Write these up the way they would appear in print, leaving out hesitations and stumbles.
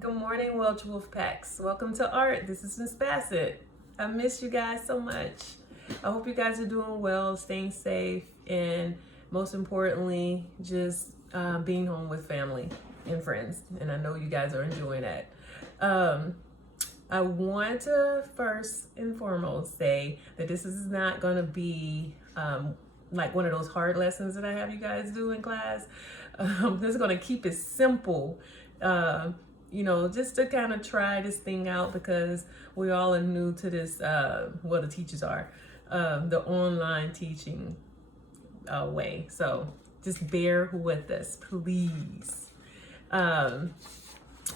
Good morning, Welch Wolfpacks. Welcome to Art. This is Ms.Bassett. I miss you guys so much. I hope you guys are doing well, staying safe, and most importantly, just being home with family and friends. And I know you guys are enjoying that. I want to first and foremost say that this is not going to be like one of those hard lessons that I have you guys do in class. This is going to keep it simple. Just to kind of try this thing out because we all are new to this, the teachers are, the online teaching way. So just bear with us, please. And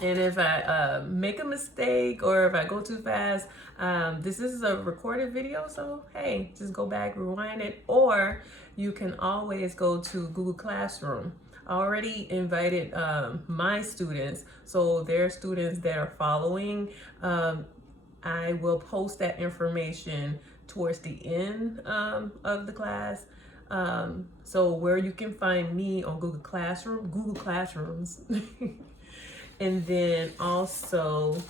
if I make a mistake or if I go too fast, this is a recorded video, so hey, just go back, rewind it, or you can always go to Google Classroom. I already invited my students, so their students that are following, I will post that information towards the end of the class. So where you can find me on Google Classrooms, and then also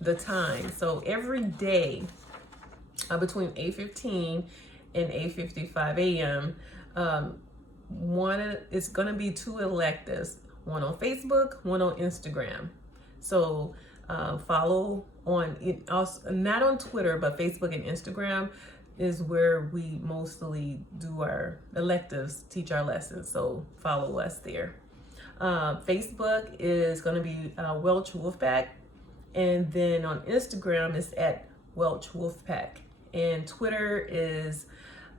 the time. So every day between 8:15 and 8:55 a.m. It's gonna be two electives, one on Facebook, one on Instagram. So follow on it, also not on Twitter, but Facebook and Instagram is where we mostly do our electives, teach our lessons. So follow us there. Facebook is going to be Welch Wolfpack, and then on Instagram it's at Welch Wolfpack, and Twitter is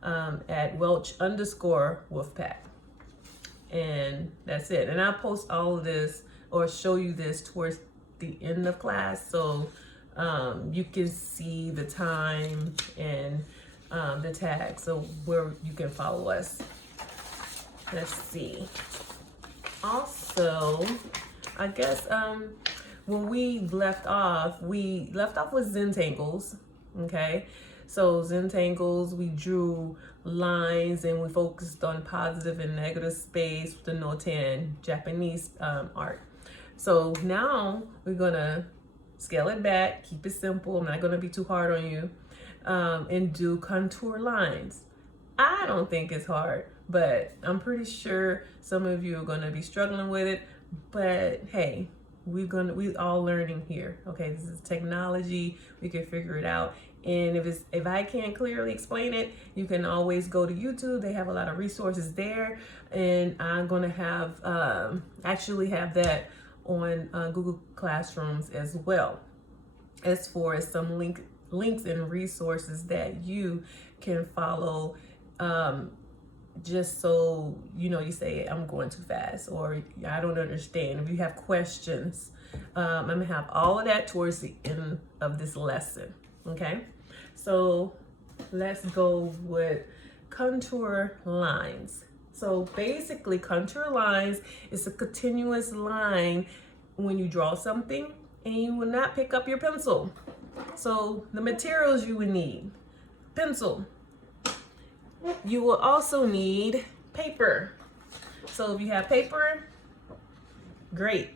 at Welch_Wolfpack, and that's it. And I'll post all of this or show you this towards the end of class, so you can see the time and the tag, so where you can follow us. Let's see. Also, I guess when we left off with Zentangles. Okay, so Zentangles, we drew lines and we focused on positive and negative space with the Notan Japanese art. So now we're gonna scale it back, keep it simple. I'm not gonna be too hard on you, and do contour lines. I don't think it's hard, but I'm pretty sure some of you are gonna be struggling with it. But hey, we all learning here. Okay, this is technology. We can figure it out. And if I can't clearly explain it, you can always go to YouTube. They have a lot of resources there, and I'm gonna have actually have that on Google Classrooms as well, as far as some links and resources that you can follow. Just so you say I'm going too fast or I don't understand. If you have questions, I'm gonna have all of that towards the end of this lesson. Okay, so let's go with contour lines. So basically, contour lines is a continuous line when you draw something and you will not pick up your pencil. So the materials you would need: pencil. You will also need paper. So if you have paper, great.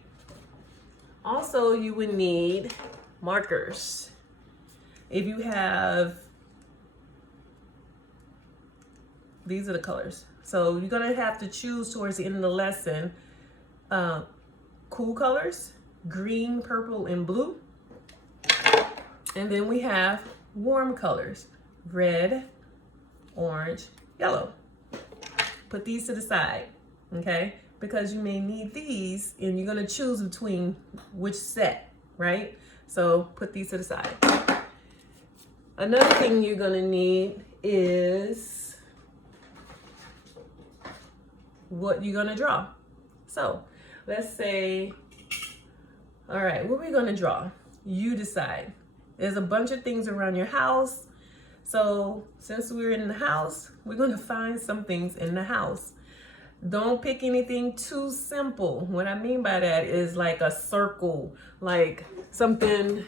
Also, you would need markers. If you have, these are the colors. So you're gonna have to choose towards the end of the lesson, cool colors, green, purple, and blue. And then we have warm colors, red, orange, yellow. Put these to the side, okay? Because you may need these and you're gonna choose between which set, right? So put these to the side. Another thing you're gonna need is what you're gonna draw. So let's say, all right, what are we gonna draw? You decide. There's a bunch of things around your house. So since we're in the house, we're gonna find some things in the house. Don't pick anything too simple. What I mean by that is like a circle, like something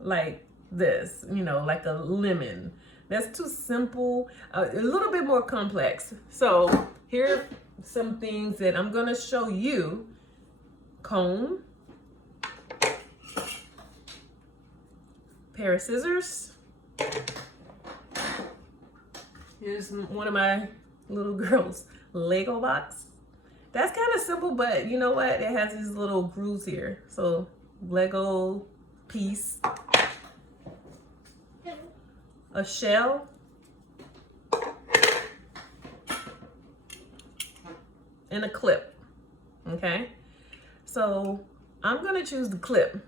like this, like a lemon. That's too simple, a little bit more complex. So here are some things that I'm gonna show you. Cone, pair of scissors. Here's one of my little girls' Lego box. That's kind of simple, but you know what? It has these little grooves here. So Lego piece, a shell, and a clip. Okay, so I'm gonna choose the clip.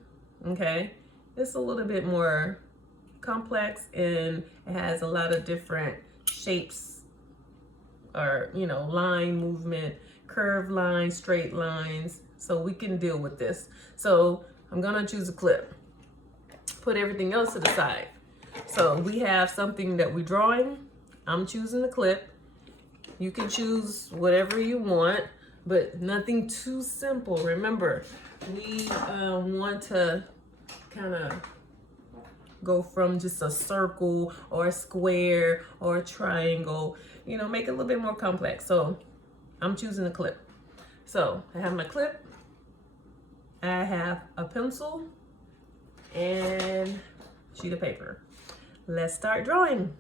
Okay, it's a little bit more complex and it has a lot of different shapes, or you know, line movement, curved lines, straight lines, so we can deal with this. So I'm gonna choose a clip, put everything else to the side. So we have something that we're drawing. I'm choosing the clip. You can choose whatever you want, but nothing too simple. Remember, we want to kind of go from just a circle or a square or a triangle, you know, make it a little bit more complex. So I'm choosing the clip. So I have my clip, I have a pencil and sheet of paper. Let's start drawing.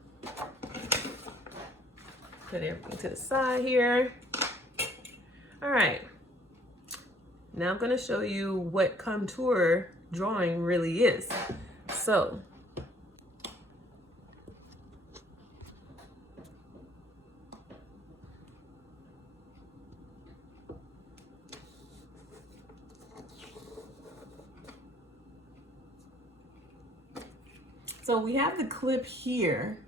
Put everything to the side here. All right, now I'm gonna show you what contour drawing really is. So we have the clip here,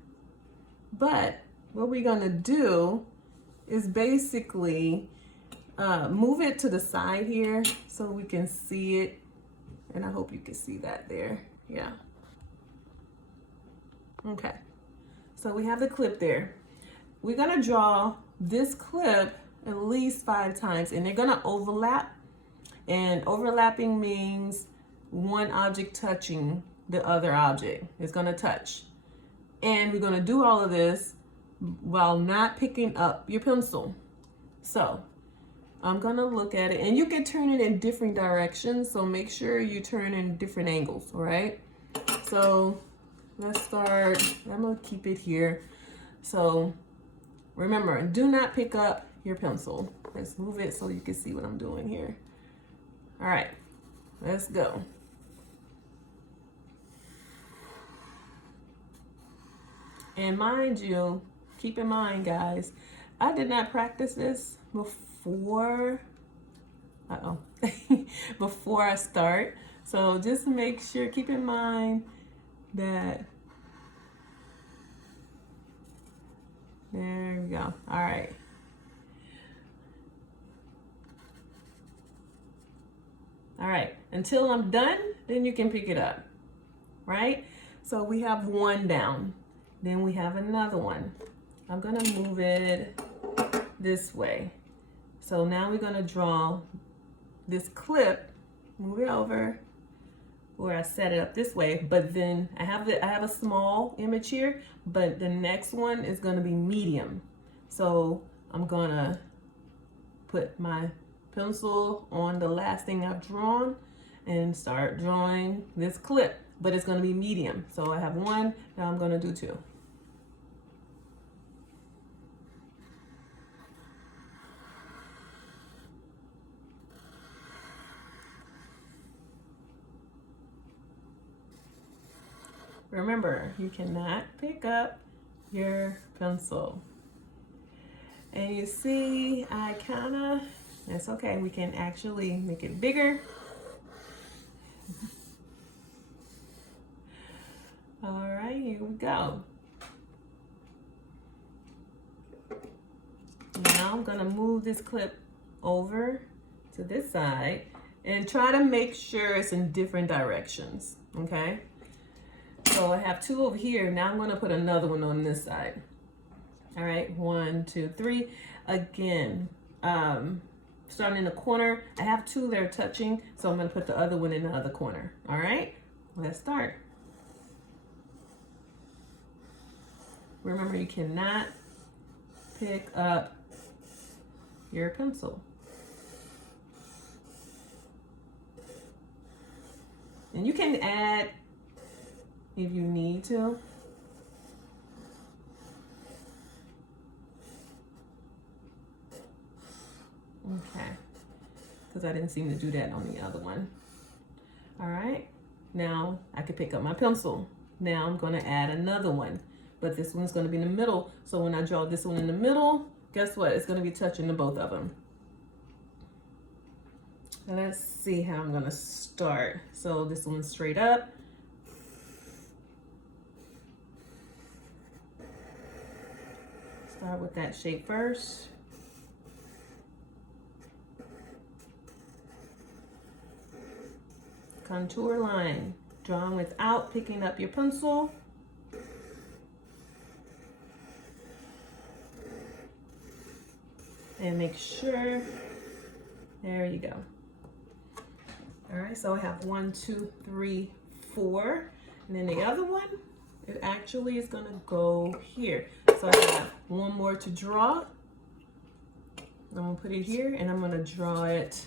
but what we're gonna do is basically move it to the side here so we can see it. And I hope you can see that there. Yeah. Okay. So we have the clip there. We're gonna draw this clip at least 5 times and they're gonna overlap. And overlapping means one object touching the other object. It's gonna touch. And we're gonna do all of this while not picking up your pencil. So I'm gonna look at it, and you can turn it in different directions, so make sure you turn in different angles, all right? So let's start, I'm gonna keep it here. So remember, do not pick up your pencil. Let's move it so you can see what I'm doing here. All right, let's go. And mind you, keep in mind, guys, I did not practice this before, before I start. So just make sure, keep in mind that, there we go. All right. All right, until I'm done, then you can pick it up, right? So we have one down, then we have another one. I'm gonna move it this way. So now we're gonna draw this clip, move it over, where I set it up this way, but then I have a small image here, but the next one is gonna be medium. So I'm gonna put my pencil on the last thing I've drawn and start drawing this clip, but it's gonna be medium. So I have one, now I'm gonna do 2. Remember, you cannot pick up your pencil. And you see, I kinda, that's okay, we can actually make it bigger. All right, here we go. Now I'm gonna move this clip over to this side and try to make sure it's in different directions, okay? So I have 2 over here. Now I'm gonna put another one on this side. All right, 1, 2, 3. Again, starting in the corner, I have 2 that are touching, so I'm gonna put the other one in the other corner. All right, let's start. Remember, you cannot pick up your pencil. And you can add if you need to. Okay, because I didn't seem to do that on the other one. All right, now I can pick up my pencil. Now I'm going to add another one, but this one's going to be in the middle. So when I draw this one in the middle, guess what? It's going to be touching the both of them. Now let's see how I'm going to start. So this one's straight up. Start with that shape first. Contour line, drawing without picking up your pencil. And make sure, there you go. All right, so I have 1, 2, 3, 4. And then the other one, it actually is gonna go here. So I have one more to draw. I'm gonna put it here and I'm gonna draw it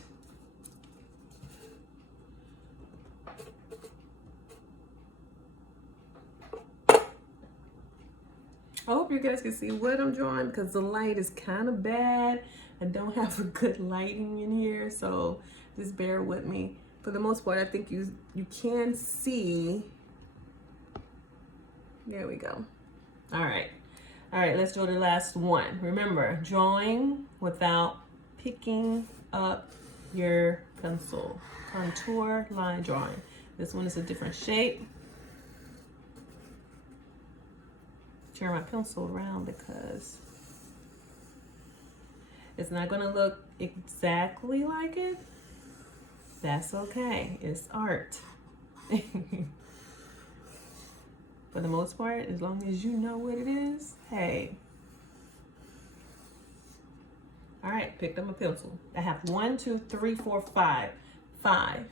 I hope you guys can see what I'm drawing because the light is kind of bad. I don't have a good lighting in here, so just bear with me. For the most part, I think you can see. There we go. All right, let's draw the last one. Remember, drawing without picking up your pencil. Contour line drawing. This one is a different shape. Turn my pencil around because it's not going to look exactly like it. That's okay. It's art. For the most part, as long as you know what it is, hey. All right, picked up a pencil. I have 1, 2, 3, 4, 5. 5.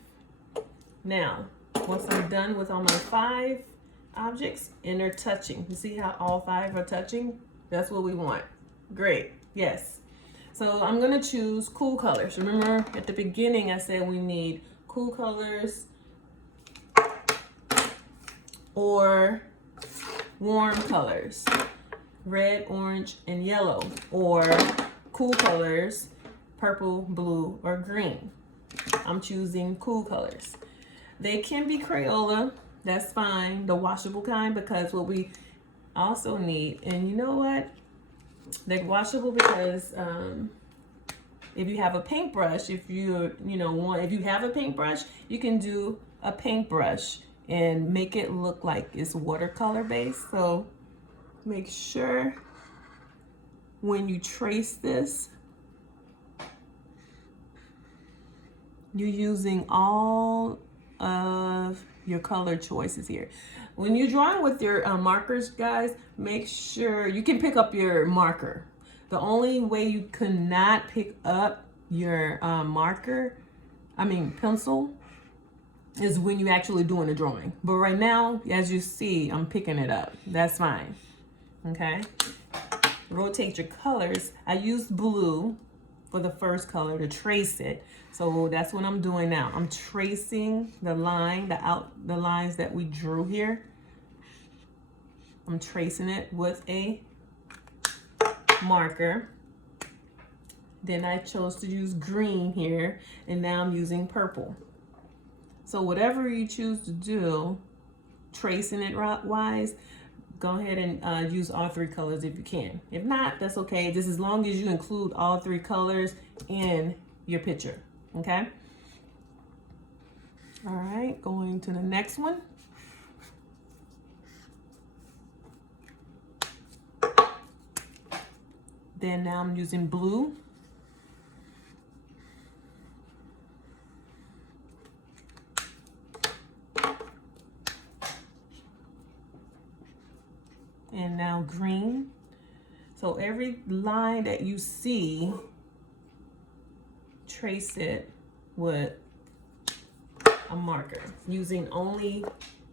Now, once I'm done with all my 5 objects and they're touching, you see how all 5 are touching? That's what we want. Great. Yes. So I'm going to choose cool colors. Remember at the beginning I said we need cool colors or warm colors, red, orange, and yellow, or cool colors, purple, blue, or green. I'm choosing cool colors. They can be Crayola, that's fine, the washable kind, because what we also need, and you know what? They're washable because if you have a paintbrush, if you have a paintbrush, you can do a paintbrush and make it look like it's watercolor based. So make sure when you trace this, you're using all of your color choices here. When you're drawing with your markers, guys, make sure you can pick up your marker. The only way you cannot pick up your pencil, is when you're actually doing a drawing. But right now, as you see, I'm picking it up. That's fine. Okay. Rotate your colors. I used blue for the first color to trace it. So that's what I'm doing now. I'm tracing the line, the lines that we drew here. I'm tracing it with a marker. Then I chose to use green here, and now I'm using purple. So whatever you choose to do, tracing it wise, go ahead and use all 3 colors if you can. If not, that's okay. Just as long as you include all 3 colors in your picture, okay? All right, going to the next one. Then now I'm using blue. And now green. So every line that you see, trace it with a marker using only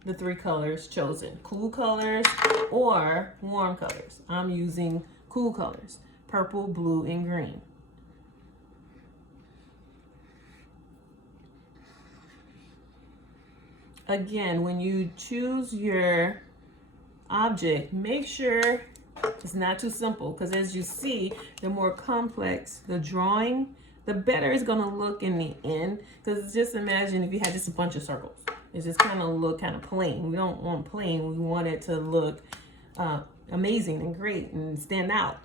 the 3 colors chosen. Cool colors or warm colors. I'm using cool colors, purple, blue, and green. again, when you choose your object, make sure it's not too simple, because as you see, the more complex the drawing, the better it's going to look in the end. Because just imagine if you had just a bunch of circles. It just kind of look kind of plain. We don't want plain. We want it to look amazing and great and stand out,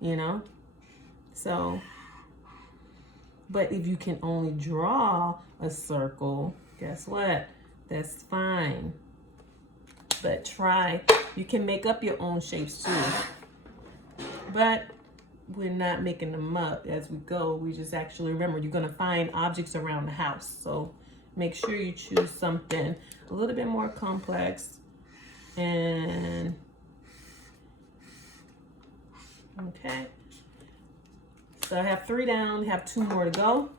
you know? So, but if you can only draw a circle, guess what? That's fine. But try, you can make up your own shapes too. But we're not making them up as we go. We just actually, remember, you're gonna find objects around the house. So make sure you choose something a little bit more complex. And, okay. So I have 3 down, have 2 more to go.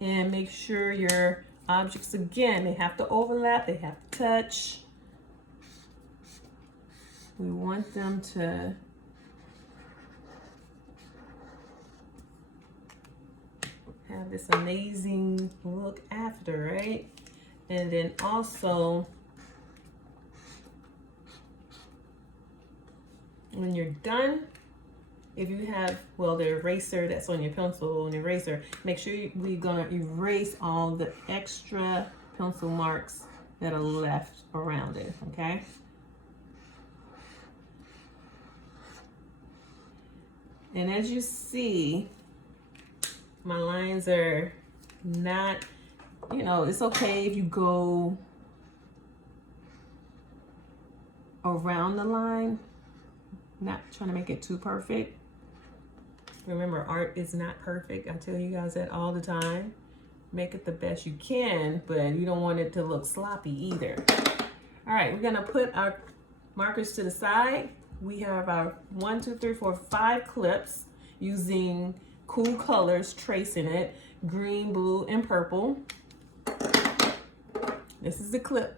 And make sure your objects, again, they have to overlap, they have to touch. We want them to have this amazing look after, right? And then also, when you're done, if you have, well, the eraser that's on your pencil, an eraser, make sure we're gonna erase all the extra pencil marks that are left around it, okay? And as you see, my lines are not, you know, it's okay if you go around the line, not trying to make it too perfect. Remember, art is not perfect. I tell you guys that all the time. Make it the best you can, but you don't want it to look sloppy either. All right, we're gonna put our markers to the side. We have our 1, 2, 3, 4, 5 clips using cool colors, tracing it, green, blue, and purple. This is the clip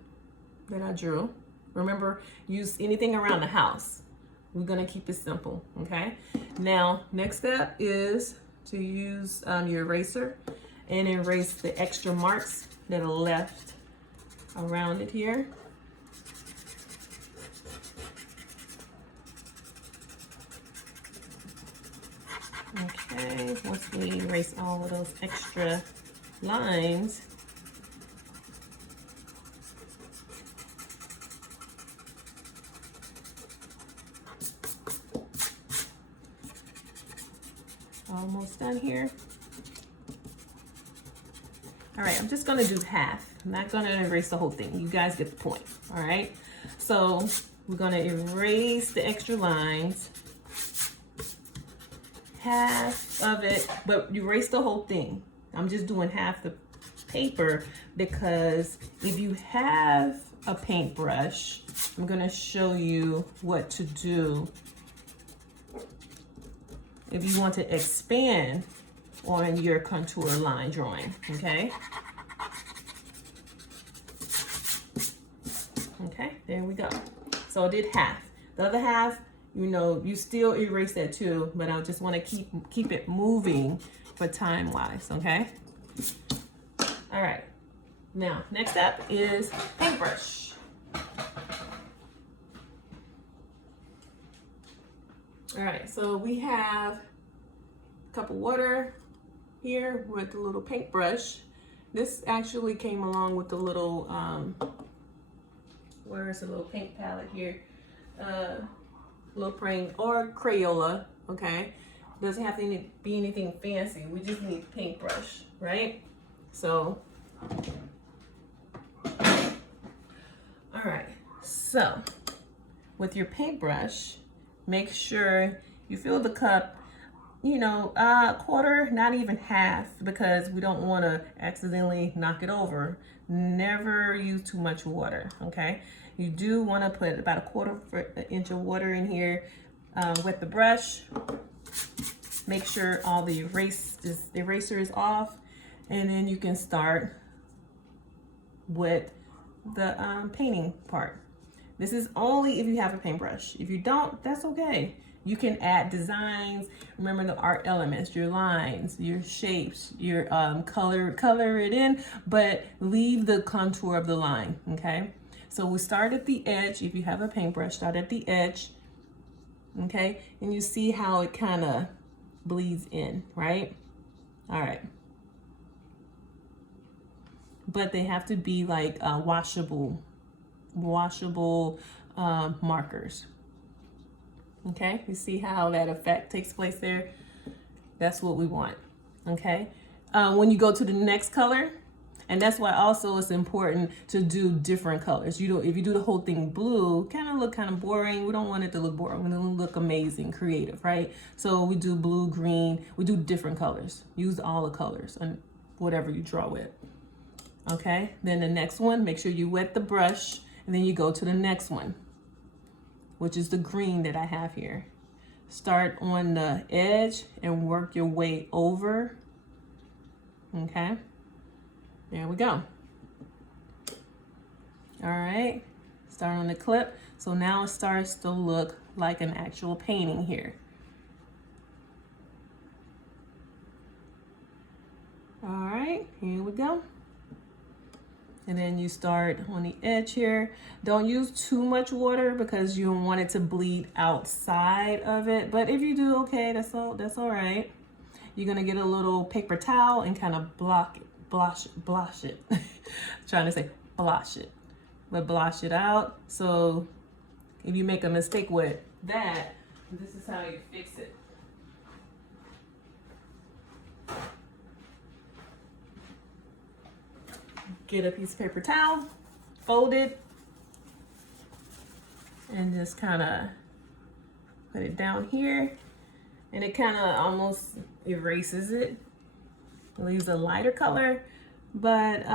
that I drew. Remember, use anything around the house. We're gonna keep it simple, okay? Now, next step is to use your eraser and erase the extra marks that are left around it here. Okay, once we erase all of those extra lines, almost done here. All right, I'm just gonna do half. I'm not gonna erase the whole thing. You guys get the point, all right? So we're gonna erase the extra lines, half of it, but erase the whole thing. I'm just doing half the paper because if you have a paintbrush, I'm gonna show you what to do if you want to expand on your contour line drawing, okay? Okay, there we go. So I did half. The other half, you know, you still erase that too, but I just want to keep it moving for time-wise, okay? All right. Now, next step is paintbrush. All right, so we have a cup of water here with the little paintbrush. This actually came along with the little, where's the little paint palette here? Little paint or Crayola, okay? Doesn't have to be anything fancy. We just need paintbrush, right? So, all right. So, with your paintbrush, make sure you fill the cup, you know, a quarter, not even half, because we don't want to accidentally knock it over. Never use too much water, okay? You do want to put about a quarter inch of water in here with the brush. Make sure all the eraser is off, and then you can start with the painting part. This is only if you have a paintbrush. If you don't, that's okay. You can add designs. Remember the art elements, your lines, your shapes, your color it in, but leave the contour of the line, okay? So we start at the edge. If you have a paintbrush, start at the edge, okay? And you see how it kind of bleeds in, right? All right. But they have to be like washable markers. Okay, you see how that effect takes place there? That's what we want. Okay, when you go to the next color, and that's why also it's important to do different colors. You don't, if you do the whole thing blue, look kind of boring. We don't want it to look boring. We want it to look amazing, creative, right? So we do blue, green. We do different colors. Use all the colors and whatever you draw with. Okay, then the next one, make sure you wet the brush, and then you go to the next one, which is the green that I have here. Start on the edge and work your way over. Okay, there we go. All right, start on the clip. So now it starts to look like an actual painting here. All right, here we go. And then you start on the edge here. Don't use too much water because you don't want it to bleed outside of it. But if you do, okay, that's all right. You're gonna get a little paper towel and kind of blosh it. Trying to say blosh it, but blosh it out. So if you make a mistake with that, this is how you fix it. Get a piece of paper towel, fold it, and just kind of put it down here. And it kind of almost erases it. It leaves a lighter color, but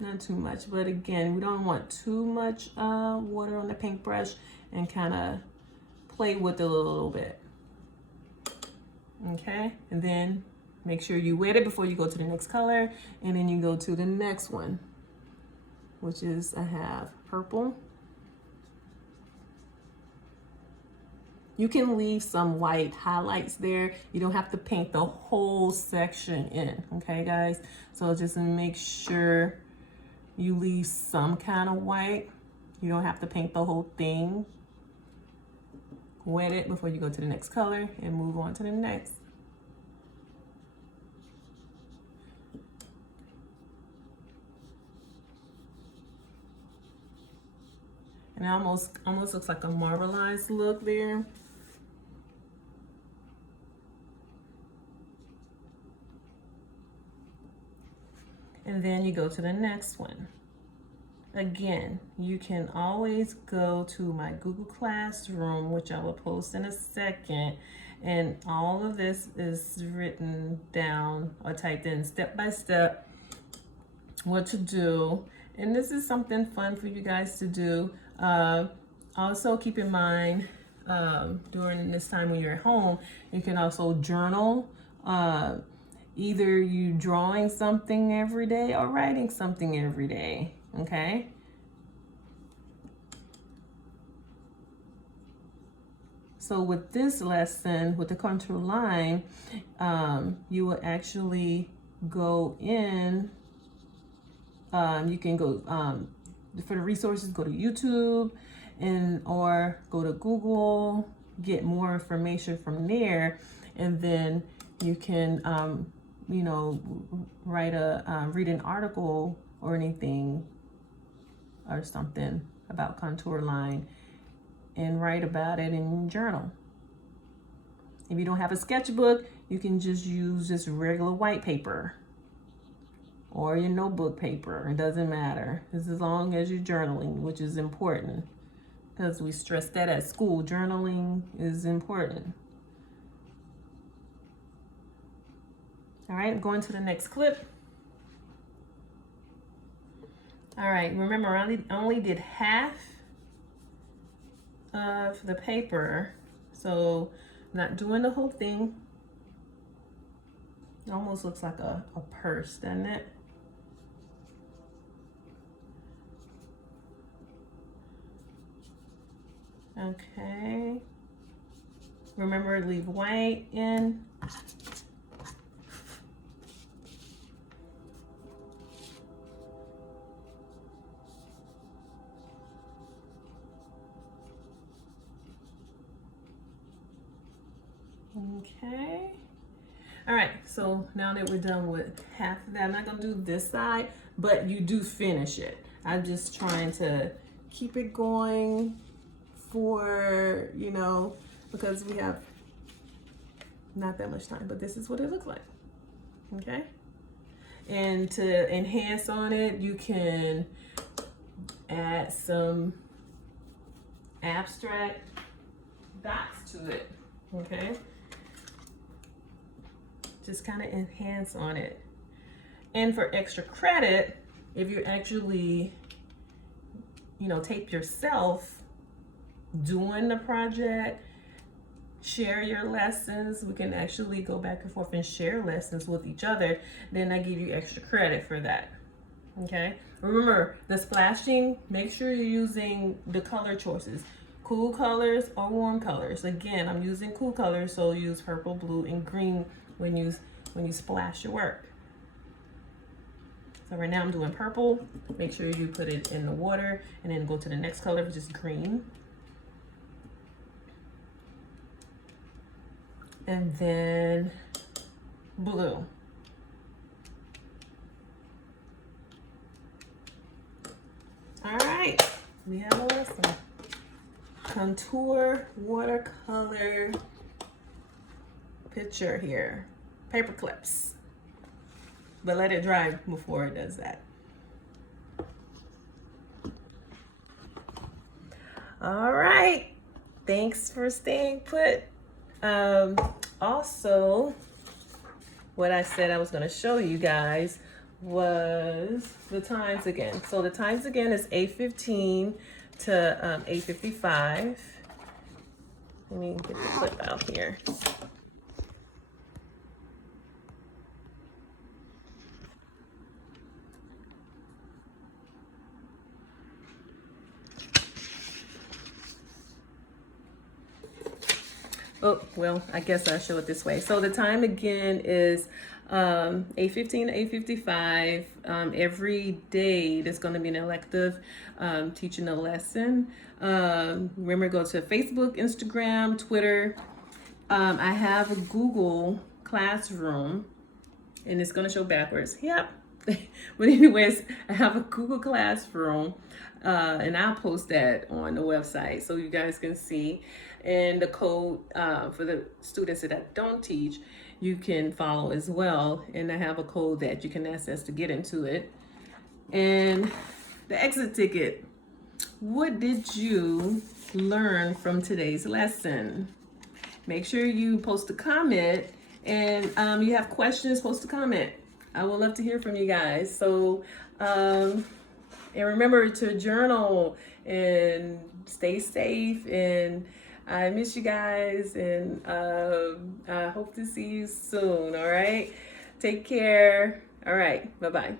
not too much. But again, we don't want too much water on the paintbrush, and kind of play with it a little bit. Okay, and then make sure you wet it before you go to the next color, and then you go to the next one, which is, I have purple. You can leave some white highlights there. You don't have to paint the whole section in, okay guys? So just make sure you leave some kind of white. You don't have to paint the whole thing. Wet it before you go to the next color and move on to the next. And it almost looks like a marbleized look there. And then you go to the next one. Again, you can always go to my Google Classroom, which I will post in a second. And all of this is written down or typed in step by step what to do. And this is something fun for you guys to do. Also keep in mind, during this time when you're at home, you can also journal. Either you drawing something every day or writing something every day, okay? So with this lesson, with the contour line, you will actually go in, you can go, for the resources, go to YouTube or go to Google, get more information from there, and then you can, you know, read an article or anything or something about contour line and write about it in your journal. If you don't have a sketchbook, you can just use just regular white paper or your notebook paper. It doesn't matter. Just as long as you're journaling, which is important because we stress that at school. Journaling is important. All right, I'm going to the next clip. All right, remember I only did half of the paper, so not doing the whole thing. It almost looks like a purse, doesn't it? Okay. Remember, leave white in. Okay. All right, so now that we're done with half of that, I'm not gonna do this side, but you do finish it. I'm just trying to keep it going for, you know, because we have not that much time, but this is what it looks like, okay? And to enhance on it, you can add some abstract dots to it, okay? Just kind of enhance on it. And for extra credit, if you actually, you know, tape yourself doing the project, share your lessons. We can actually go back and forth and share lessons with each other. Then I give you extra credit for that. Okay. Remember, the splashing, make sure you're using the color choices. Cool colors or warm colors. Again, I'm using cool colors, so use purple, blue, and green when you splash your work. So right now I'm doing purple. Make sure you put it in the water and then go to the next color, which is green. And then blue. All right, we have a lesson. Contour watercolor picture here. Paper clips. But let it dry before it does that. All right, thanks for staying put. Also, what I said I was going to show you guys was the times again. So the times again is 8:15 to 8:55. Let me get the clip out here. Oh, well, I guess I'll show it this way. So the time again is 8:15 to 8:55. Every day there's going to be an elective teaching a lesson. Remember, go to Facebook, Instagram, Twitter. I have a Google Classroom, and it's going to show backwards. Yep. But anyways, I have a Google Classroom, and I'll post that on the website so you guys can see. And the code for the students that I don't teach, you can follow as well. And I have a code that you can access to get into it. And the exit ticket. What did you learn from today's lesson? Make sure you post a comment, and you have questions, post a comment. I would love to hear from you guys. So, and remember to journal and stay safe. And I miss you guys, and I hope to see you soon. All right. Take care. All right. Bye-bye.